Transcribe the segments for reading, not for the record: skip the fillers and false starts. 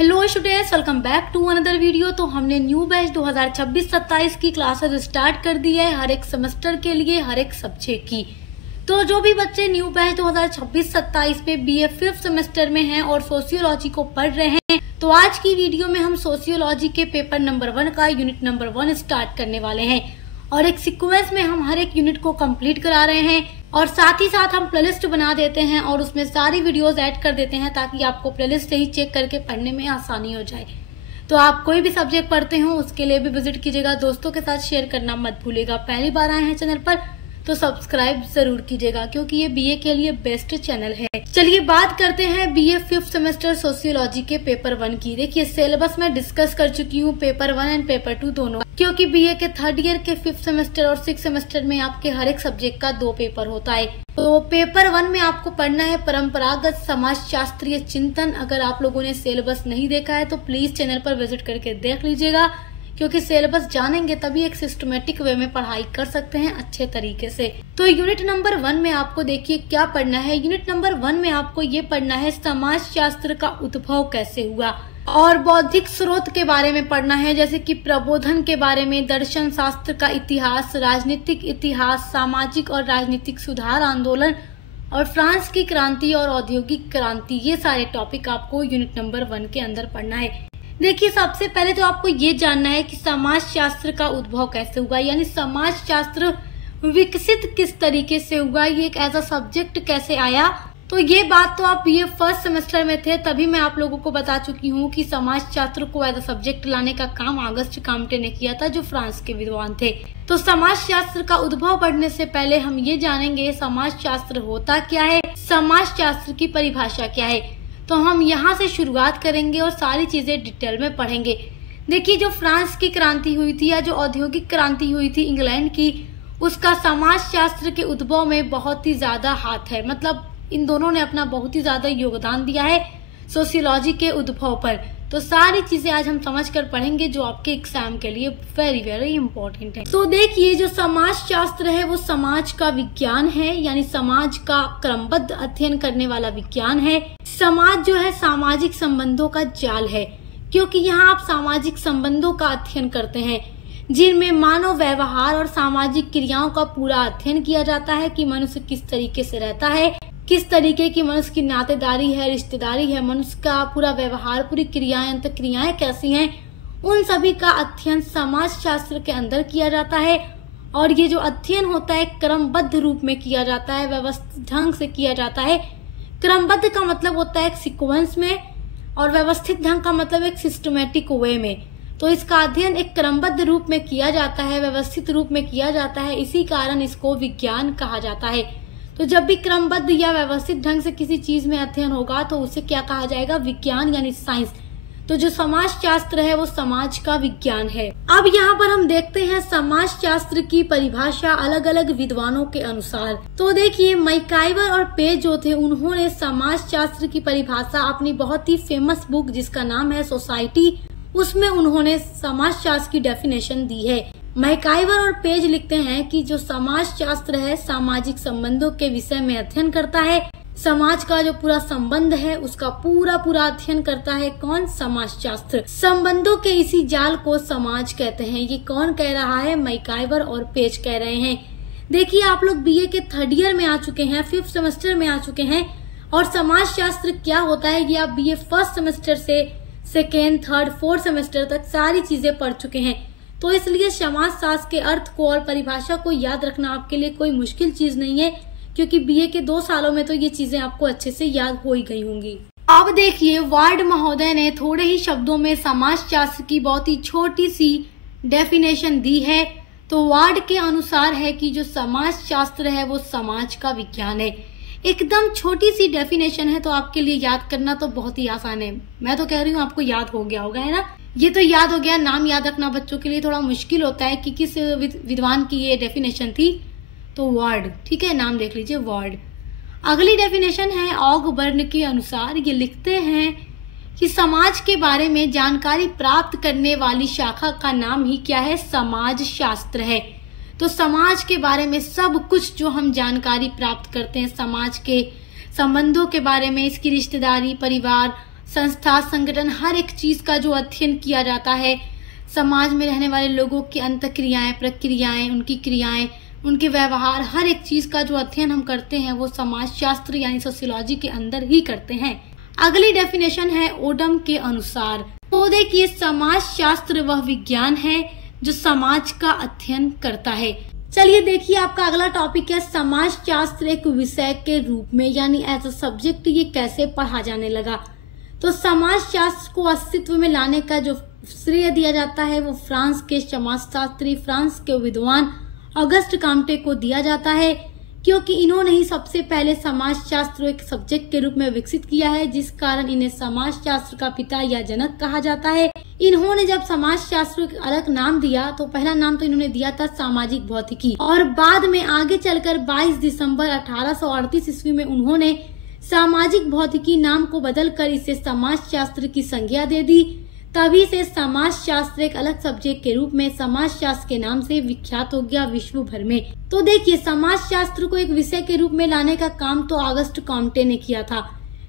Hello students, welcome back to another video. तो हमने new batch 2026-27 की क्लासेस स्टार्ट कर दी है हर एक सेमेस्टर के लिए, हर एक सब्जेक्ट की। तो जो भी बच्चे न्यू बैच 2026-27 पे बीए 5th सेमेस्टर में हैं और सोशियोलॉजी को पढ़ रहे हैं, तो आज की वीडियो में हम सोशियोलॉजी के पेपर नंबर 1 का यूनिट नंबर 1 स्टार्ट करने वाले हैं और एक सीक्वेंस में हम हर एक यूनिट को कंप्लीट करा रहे हैं और साथ ही साथ हम प्लेलिस्ट बना देते हैं और उसमें सारी वीडियोस ऐड कर देते हैं ताकि आपको प्लेलिस्ट से ही चेक करके पढ़ने में आसानी हो जाए। तो आप कोई भी सब्जेक्ट पढ़ते हो उसके लिए भी विजिट कीजिएगा, दोस्तों के साथ शेयर करना मत भूलिएगा। पहली बार आए हैं चैनल पर तो सब्सक्राइब जरूर कीजिएगा क्योंकि ये बीए के लिए बेस्ट चैनल है। चलिए बात करते हैं बीए 5th सेमेस्टर सोशियोलॉजी के पेपर 1 की। देखिए सिलेबस में डिस्कस कर चुकी हूँ पेपर 1 एंड पेपर 2 दोनों, क्योंकि बीए के 3rd ईयर के 5th सेमेस्टर और 6th सेमेस्टर में आपके हर एक सब्जेक्ट का 2 पेपर होता है। तो पेपर 1 में आपको पढ़ना है परंपरागत समाजशास्त्रीय चिंतन। अगर आप लोगों ने सिलेबस नहीं देखा है तो प्लीज चैनल पर विजिट करके देख लीजिएगा, क्योंकि सिलेबस जानेंगे तभी एक सिस्टमेटिक वे में पढ़ाई कर सकते हैं अच्छे तरीके से। तो यूनिट नंबर 1 में आपको देखिए क्या पढ़ना है। यूनिट नंबर 1 में आपको ये पढ़ना है समाजशास्त्र का उद्भव कैसे हुआ और बौद्धिक स्रोत के बारे में पढ़ना है, जैसे कि प्रबोधन के बारे में, दर्शन शास्त्र का इतिहास, राजनीतिक इतिहास, सामाजिक और राजनीतिक सुधार आंदोलन और फ्रांस की क्रांति और औद्योगिक क्रांति। ये सारे टॉपिक आपको यूनिट नंबर 1 के अंदर पढ़ना है। देखिए सबसे पहले तो आपको ये जानना है कि समाजशास्त्र का उद्भव कैसे हुआ, यानी समाजशास्त्र विकसित किस तरीके से हुआ, ये एक एज अ सब्जेक्ट कैसे आया। तो ये बात तो आप ये 1st सेमेस्टर में थे तभी मैं आप लोगों को बता चुकी हूँ कि समाजशास्त्र को एज अ सब्जेक्ट लाने का काम ऑगस्ट काम्टे ने किया था, जो फ्रांस के विद्वान थे। तो समाजशास्त्र का उद्भव पढ़ने से पहले हम ये जानेंगे समाजशास्त्र होता क्या है, समाजशास्त्र की परिभाषा क्या है। तो हम यहाँ से शुरुआत करेंगे और सारी चीजें डिटेल में पढ़ेंगे। देखिए जो फ्रांस की क्रांति हुई थी या जो औद्योगिक क्रांति हुई थी इंग्लैंड की, उसका समाजशास्त्र के उद्भव में बहुत ही ज्यादा हाथ है। मतलब इन दोनों ने अपना बहुत ही ज्यादा योगदान दिया है सोशियोलॉजी के उद्भव पर। तो सारी चीजें आज हम समझ कर पढ़ेंगे जो आपके एग्जाम के लिए वेरी वेरी इंपॉर्टेंट है। तो देखिए जो समाजशास्त्र है वो समाज का विज्ञान है, यानी समाज का क्रमबद्ध अध्ययन करने वाला विज्ञान है। समाज जो है सामाजिक संबंधों का जाल है, क्योंकि यहाँ आप सामाजिक संबंधों का अध्ययन करते हैं जिनमें मानव व्यवहार और सामाजिक क्रियाओं का पूरा अध्ययन किया जाता है कि मनुष्य किस तरीके से रहता है, किस तरीके की मनुष्य की नातेदारी है, रिश्तेदारी है, मनुष्य का पूरा व्यवहार, पूरी क्रियाएं, अंतःक्रियाएं कैसी हैं, उन सभी का अध्ययन समाजशास्त्र के अंदर किया जाता है। और ये जो अध्ययन होता है क्रमबद्ध रूप में किया जाता है, व्यवस्थित ढंग से किया जाता है। क्रमबद्ध का मतलब होता है एक सीक्वेंस में और व्यवस्थित ढंग का मतलब एक सिस्टमेटिक वे में। तो इसका अध्ययन एक क्रमबद्ध रूप में किया जाता है, व्यवस्थित रूप में किया जाता है, इसी कारण इसको विज्ञान कहा जाता है। तो जब भी क्रमबद्ध या व्यवस्थित ढंग से किसी चीज में अध्ययन होगा तो उसे क्या कहा जाएगा, विज्ञान यानी साइंस। तो जो समाजशास्त्र है वो समाज का विज्ञान है। अब यहाँ पर हम देखते हैं समाजशास्त्र की परिभाषा अलग अलग विद्वानों के अनुसार। तो देखिए मैकाइवर और पेज जो थे उन्होंने समाजशास्त्र की परिभाषा अपनी बहुत ही फेमस बुक जिसका नाम है सोसाइटी, उसमें उन्होंने समाजशास्त्र की डेफिनेशन दी है। मैकाइवर और पेज लिखते हैं कि जो समाजशास्त्र है सामाजिक संबंधों के विषय में अध्ययन करता है। समाज का जो पूरा संबंध है उसका पूरा अध्ययन करता है कौन, समाजशास्त्र। संबंधों के इसी जाल को समाज कहते हैं। ये कौन कह रहा है, मैकाइवर और पेज कह रहे हैं। देखिए आप लोग बीए के 3rd ईयर में आ चुके हैं, 5th सेमेस्टर में आ चुके हैं और समाजशास्त्र क्या होता है ये आप बीए 1st सेमेस्टर से 2nd, 3rd, 4th सेमेस्टर तक सारी चीजें पढ़ चुके हैं। तो इसलिए समाजशास्त्र के अर्थ को और परिभाषा को याद रखना आपके लिए कोई मुश्किल चीज नहीं है, क्योंकि बीए के 2 सालों में तो ये चीजें आपको अच्छे से याद हो ही गई होंगी। अब देखिए वार्ड महोदय ने थोड़े ही शब्दों में समाजशास्त्र की बहुत ही छोटी सी डेफिनेशन दी है। तो वार्ड के अनुसार है कि जो समाजशास्त्र है वो समाज का विज्ञान है। एकदम छोटी सी डेफिनेशन है तो आपके लिए याद करना तो बहुत ही आसान है। मैं तो कह रही हूँ आपको याद हो गया होगा, है ना। ये तो याद हो गया। नाम याद रखना बच्चों के लिए थोड़ा मुश्किल होता है कि किस विद्वान की ये डेफिनेशन थी। तो वार्ड, ठीक है, नाम देख लीजिए वार्ड। अगली डेफिनेशन है ऑगबर्न के अनुसार। ये लिखते हैं कि समाज के बारे में जानकारी प्राप्त करने वाली शाखा का नाम ही क्या है, समाज शास्त्र है। तो समाज के बारे में सब कुछ जो हम जानकारी प्राप्त करते हैं, समाज के संबंधों के बारे में, इसकी रिश्तेदारी, परिवार, संस्था, संगठन, हर एक चीज का जो अध्ययन किया जाता है, समाज में रहने वाले लोगों की अंतःक्रियाएं, प्रक्रियाएं, उनकी क्रियाएं, उनके व्यवहार, हर एक चीज का जो अध्ययन हम करते हैं वो समाजशास्त्र यानी सोशियोलॉजी के अंदर ही करते हैं। अगली डेफिनेशन है ओडम के अनुसार। तो देखिए, समाजशास्त्र वह विज्ञान है जो समाज का अध्ययन करता है। चलिए देखिए, आपका अगला टॉपिक है समाजशास्त्र एक विषय के रूप में यानी एज अ सब्जेक्ट ये कैसे पढ़ा जाने लगा। तो समाजशास्त्र को अस्तित्व में लाने का जो श्रेय दिया जाता है वो फ्रांस के समाजशास्त्री, फ्रांस के विद्वान ऑगस्ट काम्टे को दिया जाता है, क्योंकि इन्होंने ही सबसे पहले समाजशास्त्र एक सब्जेक्ट के रूप में विकसित किया है, जिस कारण इन्हें समाजशास्त्र का पिता या जनक कहा जाता है। इन्होंने जब समाजशास्त्र को अलग नाम दिया तो पहला नाम तो इन्होंने दिया था सामाजिक भौतिकी, और बाद में आगे चलकर 22 दिसंबर 1838 ईस्वी में उन्होंने सामाजिक भौतिकी नाम को बदलकर इसे समाजशास्त्र की संज्ञा दे दी। तभी से समाजशास्त्र एक अलग सब्जेक्ट के रूप में समाजशास्त्र के नाम से विख्यात हो गया विश्व भर में। तो देखिए, समाजशास्त्र को एक विषय के रूप में लाने का काम तो ऑगस्ट काम्टे ने किया था,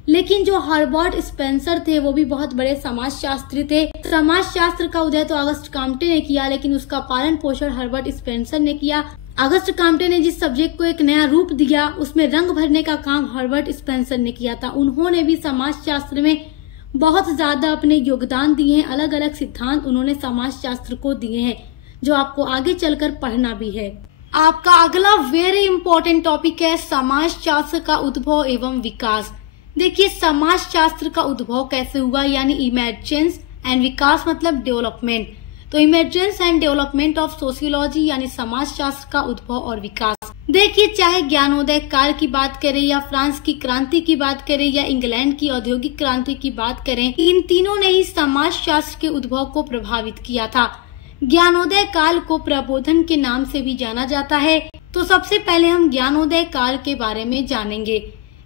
लेकिन जो हर्बर्ट स्पेंसर थे वो भी बहुत बड़े समाजशास्त्री थे। समाजशास्त्र का उदय तो ऑगस्ट काम्टे ने किया, लेकिन उसका पालन पोषण हर्बर्ट स्पेंसर ने किया। ऑगस्ट काम्टे ने जिस सब्जेक्ट को एक नया रूप दिया उसमें रंग भरने का काम हर्बर्ट स्पेंसर ने किया था। उन्होंने भी समाजशास्त्र में बहुत ज्यादा अपने योगदान दिए हैं। अलग अलग सिद्धांत उन्होंने समाजशास्त्र को दिए हैं जो आपको आगे चलकर पढ़ना भी है। आपका अगला वेरी इंपॉर्टेंट टॉपिक है समाजशास्त्र का उद्भव एवं विकास। देखिए, समाजशास्त्र का उद्भव कैसे हुआ यानी इमर्जेंस एंड विकास मतलब डेवलपमेंट। तो emergence and development of sociology यानी समाजशास्त्र का उद्भव और विकास। देखिए, चाहे ज्ञानोदय काल की बात करें या फ्रांस की क्रांति की बात करें या इंग्लैंड की औद्योगिक क्रांति की बात करें, इन तीनों ने ही समाजशास्त्र के उद्भव को प्रभावित किया था। ज्ञानोदय काल को प्रबोधन के नाम से भी जाना जाता है। तो सबसे पहले हम ज्ञानोदय काल के बारे में जानेंगे।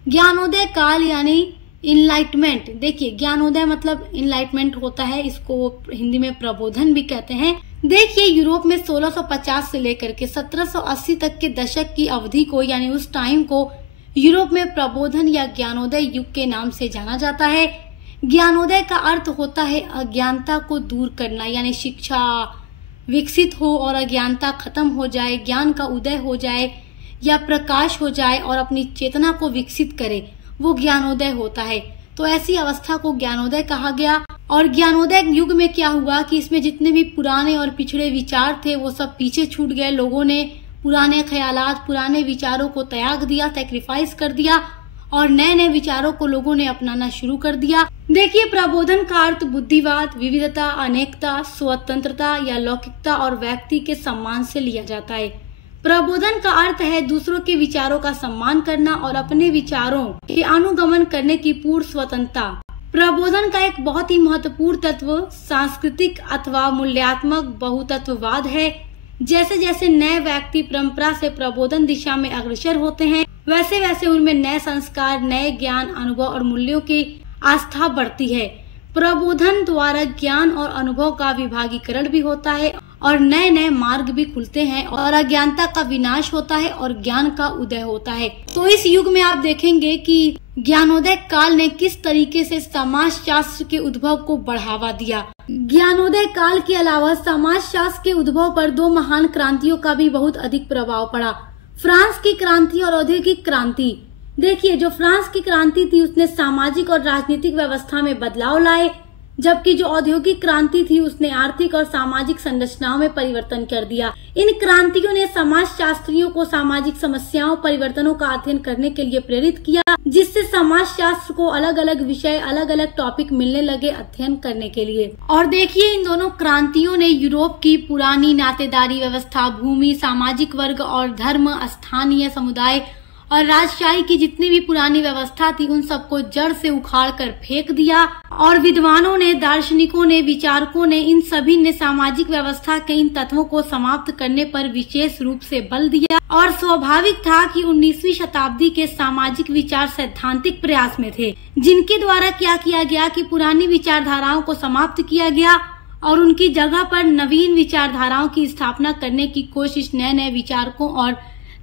ज्ञानोदय काल यानी इनलाइटमेंट। देखिए, ज्ञानोदय मतलब इनलाइटमेंट होता है, इसको हिंदी में प्रबोधन भी कहते हैं। देखिए, यूरोप में 1650 से लेकर के 1780 तक के दशक की अवधि को यानी उस टाइम को यूरोप में प्रबोधन या ज्ञानोदय युग के नाम से जाना जाता है। ज्ञानोदय का अर्थ होता है अज्ञानता को दूर करना, यानी शिक्षा विकसित हो और अज्ञानता खत्म हो जाए, ज्ञान का उदय हो जाए या प्रकाश हो जाए और अपनी चेतना को विकसित करे, वो ज्ञानोदय होता है। तो ऐसी अवस्था को ज्ञानोदय कहा गया। और ज्ञानोदय युग में क्या हुआ कि इसमें जितने भी पुराने और पिछड़े विचार थे वो सब पीछे छूट गए। लोगों ने पुराने ख्यालात, पुराने विचारों को त्याग दिया, सैक्रिफाइस कर दिया और नए नए विचारों को लोगों ने अपनाना शुरू कर दिया। देखिए, प्रबोधन का अर्थ बुद्धिवाद, विविधता, अनेकता, स्वतंत्रता या लौकिकता और व्यक्ति के सम्मान से लिया जाता है। प्रबोधन का अर्थ है दूसरों के विचारों का सम्मान करना और अपने विचारों के अनुगमन करने की पूर्ण स्वतंत्रता। प्रबोधन का एक बहुत ही महत्वपूर्ण तत्व सांस्कृतिक अथवा मूल्यात्मक बहुतत्ववाद है। जैसे जैसे नए व्यक्ति परंपरा से प्रबोधन दिशा में अग्रसर होते हैं, वैसे वैसे उनमें नए संस्कार, नए ज्ञान, अनुभव और मूल्यों की आस्था बढ़ती है। प्रबोधन द्वारा ज्ञान और अनुभव का विभागीकरण भी होता है और नए नए मार्ग भी खुलते हैं और अज्ञानता का विनाश होता है और ज्ञान का उदय होता है। तो इस युग में आप देखेंगे कि ज्ञानोदय काल ने किस तरीके से समाजशास्त्र के उद्भव को बढ़ावा दिया। ज्ञानोदय काल के अलावा समाजशास्त्र के उद्भव पर दो महान क्रांतियों का भी बहुत अधिक प्रभाव पड़ा, फ्रांस की क्रांति और औद्योगिक क्रांति। देखिए, जो फ्रांस की क्रांति थी उसने सामाजिक और राजनीतिक व्यवस्था में बदलाव लाए, जबकि जो औद्योगिक क्रांति थी उसने आर्थिक और सामाजिक संरचनाओं में परिवर्तन कर दिया। इन क्रांतियों ने समाजशास्त्रियों को सामाजिक समस्याओं, परिवर्तनों का अध्ययन करने के लिए प्रेरित किया, जिससे समाजशास्त्र को अलग अलग विषय, अलग अलग टॉपिक मिलने लगे अध्ययन करने के लिए। और देखिए, इन दोनों क्रांतियों ने यूरोप की पुरानी नातेदारी व्यवस्था, भूमि, सामाजिक वर्ग और धर्म, स्थानीय समुदाय और राजशाही की जितनी भी पुरानी व्यवस्था थी उन सबको जड़ से उखाड़ कर फेंक दिया। और विद्वानों ने, दार्शनिकों ने, विचारकों ने, इन सभी ने सामाजिक व्यवस्था के इन तत्वों को समाप्त करने पर विशेष रूप से बल दिया। और स्वाभाविक था कि 19वीं शताब्दी के सामाजिक विचार सैद्धांतिक प्रयास में थे, जिनके द्वारा क्या किया गया कि पुरानी विचारधाराओं को समाप्त किया गया और उनकी जगह पर नवीन विचारधाराओं की स्थापना करने की कोशिश नए नए विचारकों और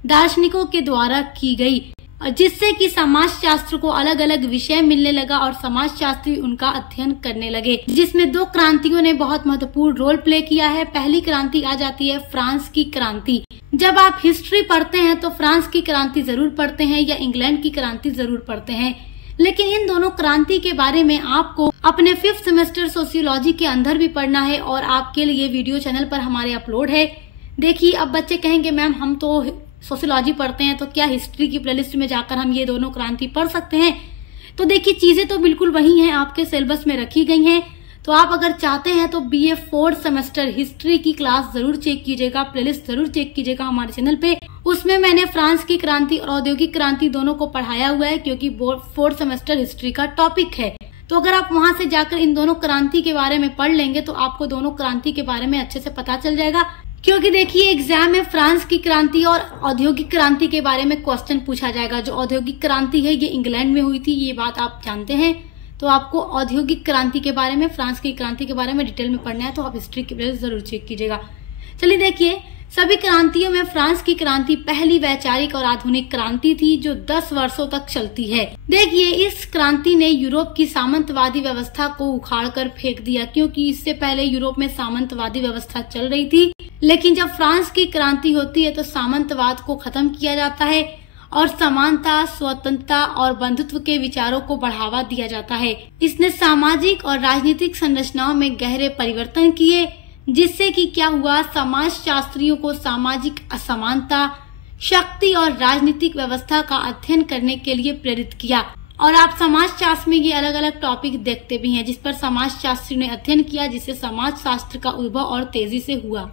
दार्शनिकों के द्वारा की गई। और जिससे कि समाजशास्त्र को अलग अलग विषय मिलने लगा और समाजशास्त्री उनका अध्ययन करने लगे, जिसमें 2 क्रांतियों ने बहुत महत्वपूर्ण रोल प्ले किया है। पहली क्रांति आ जाती है फ्रांस की क्रांति। जब आप हिस्ट्री पढ़ते हैं तो फ्रांस की क्रांति जरूर पढ़ते हैं या इंग्लैंड की क्रांति जरूर पढ़ते हैं, लेकिन इन दोनों क्रांति के बारे में आपको अपने 5th सेमेस्टर सोशियोलॉजी के अंदर भी पढ़ना है और आपके लिए वीडियो चैनल पर हमारे अपलोड है। देखिए, अब बच्चे कहेंगे मैम हम तो सोशियोलॉजी पढ़ते हैं, तो क्या हिस्ट्री की प्लेलिस्ट में जाकर हम ये दोनों क्रांति पढ़ सकते हैं? तो देखिए, चीजें तो बिल्कुल वही हैं, आपके सिलेबस में रखी गई हैं। तो आप अगर चाहते हैं तो BA 4th सेमेस्टर हिस्ट्री की क्लास जरूर चेक कीजिएगा, प्लेलिस्ट जरूर चेक कीजिएगा हमारे चैनल पे। उसमें मैंने फ्रांस की क्रांति और औद्योगिक क्रांति दोनों को पढ़ाया हुआ है, क्योंकि 4th सेमेस्टर हिस्ट्री का टॉपिक है। तो अगर आप वहां से जाकर इन दोनों क्रांति के बारे में पढ़ लेंगे तो आपको दोनों क्रांति के बारे में अच्छे से पता चल जाएगा। क्योंकि देखिए, एग्जाम में फ्रांस की क्रांति और औद्योगिक क्रांति के बारे में क्वेश्चन पूछा जाएगा। जो औद्योगिक क्रांति है ये इंग्लैंड में हुई थी, ये बात आप जानते हैं। तो आपको औद्योगिक क्रांति के बारे में, फ्रांस की क्रांति के बारे में डिटेल में पढ़ना है, तो आप हिस्ट्री की प्लेलिस्ट जरूर चेक कीजिएगा। चलिए देखिए, सभी क्रांतियों में फ्रांस की क्रांति पहली वैचारिक और आधुनिक क्रांति थी जो 10 वर्षों तक चलती है। देखिए, इस क्रांति ने यूरोप की सामंतवादी व्यवस्था को उखाड़कर फेंक दिया, क्योंकि इससे पहले यूरोप में सामंतवादी व्यवस्था चल रही थी। लेकिन जब फ्रांस की क्रांति होती है तो सामंतवाद को खत्म किया जाता है और समानता, स्वतंत्रता और बंधुत्व के विचारों को बढ़ावा दिया जाता है। इसने सामाजिक और राजनीतिक संरचनाओं में गहरे परिवर्तन किए, जिससे कि क्या हुआ, समाजशास्त्रियों को सामाजिक असमानता, शक्ति और राजनीतिक व्यवस्था का अध्ययन करने के लिए प्रेरित किया। और आप समाजशास्त्र में ये अलग अलग टॉपिक देखते भी हैं जिस पर समाजशास्त्री ने अध्ययन किया, जिससे समाजशास्त्र का उद्भव और तेजी से हुआ।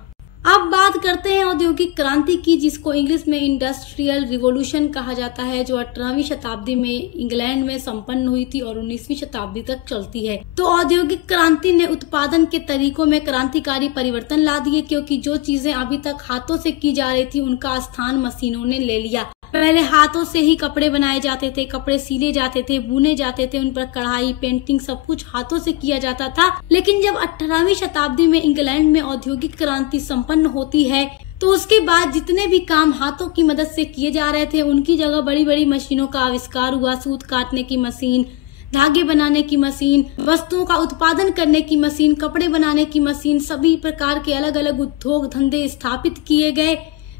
अब बात करते हैं औद्योगिक क्रांति की, जिसको इंग्लिश में इंडस्ट्रियल रिवॉल्यूशन कहा जाता है, जो 18वीं शताब्दी में इंग्लैंड में संपन्न हुई थी और 19वीं शताब्दी तक चलती है। तो औद्योगिक क्रांति ने उत्पादन के तरीकों में क्रांतिकारी परिवर्तन ला दिए, क्योंकि जो चीजें अभी तक हाथों से की जा रही थी उनका स्थान मशीनों ने ले लिया। पहले हाथों से ही कपड़े बनाए जाते थे, कपड़े सिले जाते थे, बुने जाते थे, उन पर कढ़ाई, पेंटिंग सब कुछ हाथों से किया जाता था। लेकिन जब 18वीं शताब्दी में इंग्लैंड में औद्योगिक क्रांति संपन्न होती है तो उसके बाद जितने भी काम हाथों की मदद से किए जा रहे थे उनकी जगह बड़ी बड़ी मशीनों का आविष्कार हुआ। सूत काटने की मशीन, धागे बनाने की मशीन, वस्तुओं का उत्पादन करने की मशीन, कपड़े बनाने की मशीन, सभी प्रकार के अलग अलग उद्योग धंधे स्थापित किए गए,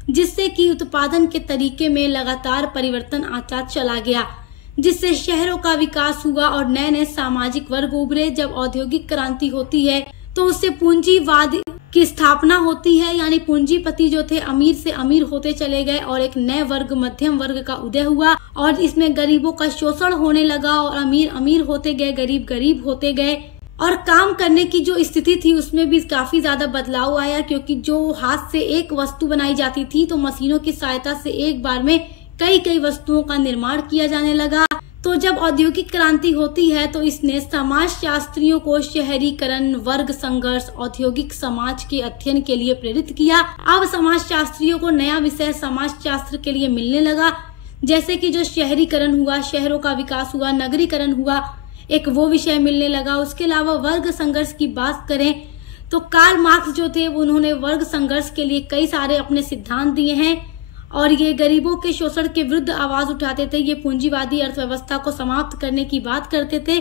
जिससे कि उत्पादन के तरीके में लगातार परिवर्तन आता चला गया, जिससे शहरों का विकास हुआ और नए नए सामाजिक वर्ग उभरे। जब औद्योगिक क्रांति होती है तो उससे पूंजीवाद की स्थापना होती है, यानी पूंजीपति जो थे अमीर से अमीर होते चले गए और एक नए वर्ग, मध्यम वर्ग का उदय हुआ और इसमें गरीबों का शोषण होने लगा और अमीर अमीर होते गए, गरीब गरीब होते गए। और काम करने की जो स्थिति थी उसमें भी काफी ज्यादा बदलाव आया, क्योंकि जो हाथ से एक वस्तु बनाई जाती थी तो मशीनों की सहायता से एक बार में कई कई वस्तुओं का निर्माण किया जाने लगा। तो जब औद्योगिक क्रांति होती है तो इसने समाजशास्त्रियों को शहरीकरण, वर्ग संघर्ष, औद्योगिक समाज के अध्ययन के लिए प्रेरित किया। अब समाजशास्त्रियों को नया विषय समाजशास्त्र के लिए मिलने लगा, जैसे कि जो शहरीकरण हुआ, शहरों का विकास हुआ, नगरीकरण हुआ, एक वो विषय मिलने लगा। उसके अलावा वर्ग संघर्ष की बात करें तो कार्ल मार्क्स जो थे उन्होंने वर्ग संघर्ष के लिए कई सारे अपने सिद्धांत दिए हैं और ये गरीबों के शोषण के विरुद्ध आवाज उठाते थे। ये पूंजीवादी अर्थव्यवस्था को समाप्त करने की बात करते थे,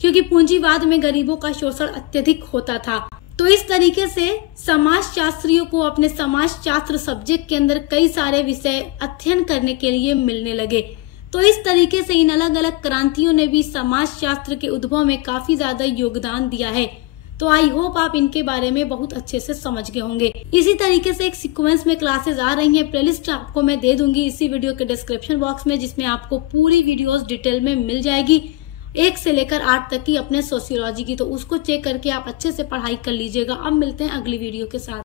क्योंकि पूंजीवाद में गरीबों का शोषण अत्यधिक होता था। तो इस तरीके से समाजशास्त्रियों को अपने समाजशास्त्र सब्जेक्ट के अंदर कई सारे विषय अध्ययन करने के लिए मिलने लगे। तो इस तरीके से इन अलग अलग क्रांतियों ने भी समाजशास्त्र के उद्भव में काफी ज्यादा योगदान दिया है। तो आई होप आप इनके बारे में बहुत अच्छे से समझ गए होंगे। इसी तरीके से एक सीक्वेंस में क्लासेस आ रही हैं, प्लेलिस्ट आपको मैं दे दूंगी इसी वीडियो के डिस्क्रिप्शन बॉक्स में, जिसमें आपको पूरी वीडियोस डिटेल में मिल जाएगी 1 से लेकर 8 तक की अपने सोशियोलॉजी की। तो उसको चेक करके आप अच्छे से पढ़ाई कर लीजिएगा। अब मिलते हैं अगली वीडियो के साथ।